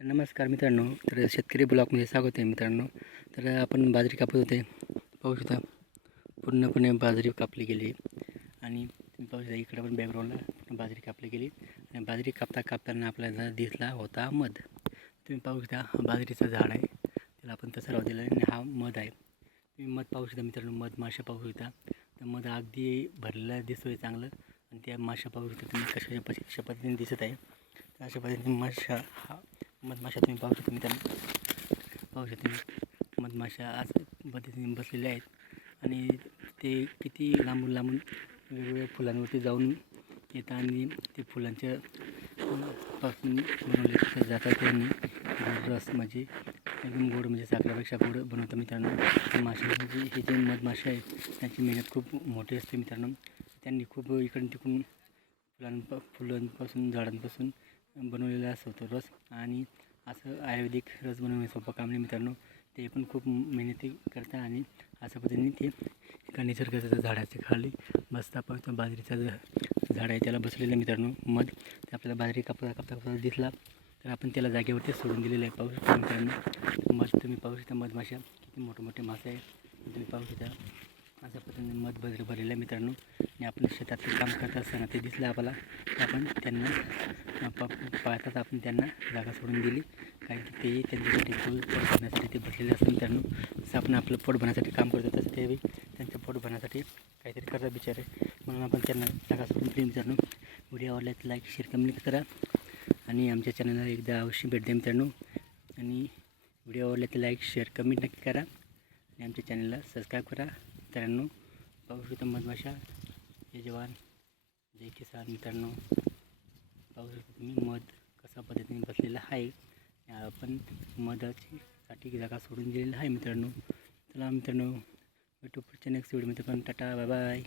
तर नमस्कार मित्रांनो तर शेतकरी ब्लॉकमध्ये स्वागत आहे मित्रांनो. तर आपण बाजरी कापत होते. पाहू शकता पूर्णपणे बाजरी कापली गेली. आणि तुम्ही पाहू शकता इकडं पण बॅकग्राऊंडला बाजरी कापली गेली. आणि बाजरी कापता कापताना आपल्याला दिसला होता मध. तुम्ही पाहू शकता बाजरीचं झाड आहे. त्याला आपण तसं राहू दिलं आणि हा मध आहे. तुम्ही मध पाहू शकता मित्रांनो मध माशा पाहू शकता. तर मध अगदी भरलेला दिसतोय चांगलं. आणि त्या माशा पाहू शकता तुम्ही कशा कशा पद्धतीने दिसत आहे. तर अशा पद्धतीने माशा हा मधमाशा तुम्ही पाहू शकता मित्रांनो. पाहू शकता मधमाशा आज पद्धतीने बसलेल्या आहेत. आणि ते किती लांबून लांबून वेगवेगळ्या फुलांवरती जाऊन येतात आणि ते फुलांच्या पासून बनवले जातात त्यांनी रस म्हणजे एकदम गोड म्हणजे साखरापेक्षा गोड बनवतं मित्रांनो. ते म्हणजे हे जे मधमाशा आहेत त्यांची मेहनत खूप मोठी असते मित्रांनो. त्यांनी खूप इकडून तिकडून फुलांपा फुलांपासून झाडांपासून बनवलेला असतो रस आणि असं आयुर्वेदिक रस बनवणे सोपं काम नाही मित्रांनो. ते पण खूप मेहनती करतात आणि अशा पद्धतीने ते एका निसर्गाच्या झाडाच्या खाली बसता पण तो बाजरीचा झाड आहे त्याला बसलेलं मित्रांनो. मध ते आपल्याला बाजरी कापता कापता कापता दिसला तर आपण त्याला जागेवरती सोडून दिलेलं आहे पाहू शकता मित्रांनो. मध तुम्ही पाहू शकता मधमाशा किती मोठे मोठे मासे आहे तुम्ही पाहू शकता अशा पद्धतीने मध बजर भरलेलं आहे मित्रांनो. आणि आपण शेतात काम करत असताना ते दिसलं आपल्याला तर आपण त्यांना पाहताच आपण त्यांना जागा सोडून दिली. कारण की ते त्यांच्यासाठी पोट भरण्यासाठी ते बसलेले असतात. मित्रांनो जसं आपण आपलं पोट भरण्यासाठी काम करतो तसं तेही त्यांचं पोट भरण्यासाठी काहीतरी करतात बिचारे. म्हणून आपण त्यांना जागा सोडून दिली मित्रांनो. व्हिडिओ आवडला तर लाईक शेअर कमेंट करा. आणि आमच्या चॅनलला एकदा अवश्य भेट द्या मित्रांनो. आणि व्हिडिओ आवडला तर लाईक शेअर कमेंट नक्की करा. आणि आमच्या चॅनलला सबस्क्राईब करा. मित्रांनो पाहू शकतो मधमाशा जय जवान जय किसान मित्रांनो. पाहू शकता तुम्ही मध कशा पद्धतीने बसलेला आहे आपण मधाची साठी जागा सोडून दिलेला आहे मित्रांनो. चला मित्रांनो भेटू पुढच्या नेक्स्ट व्हिडिओमध्ये पण टाटा बाय बाय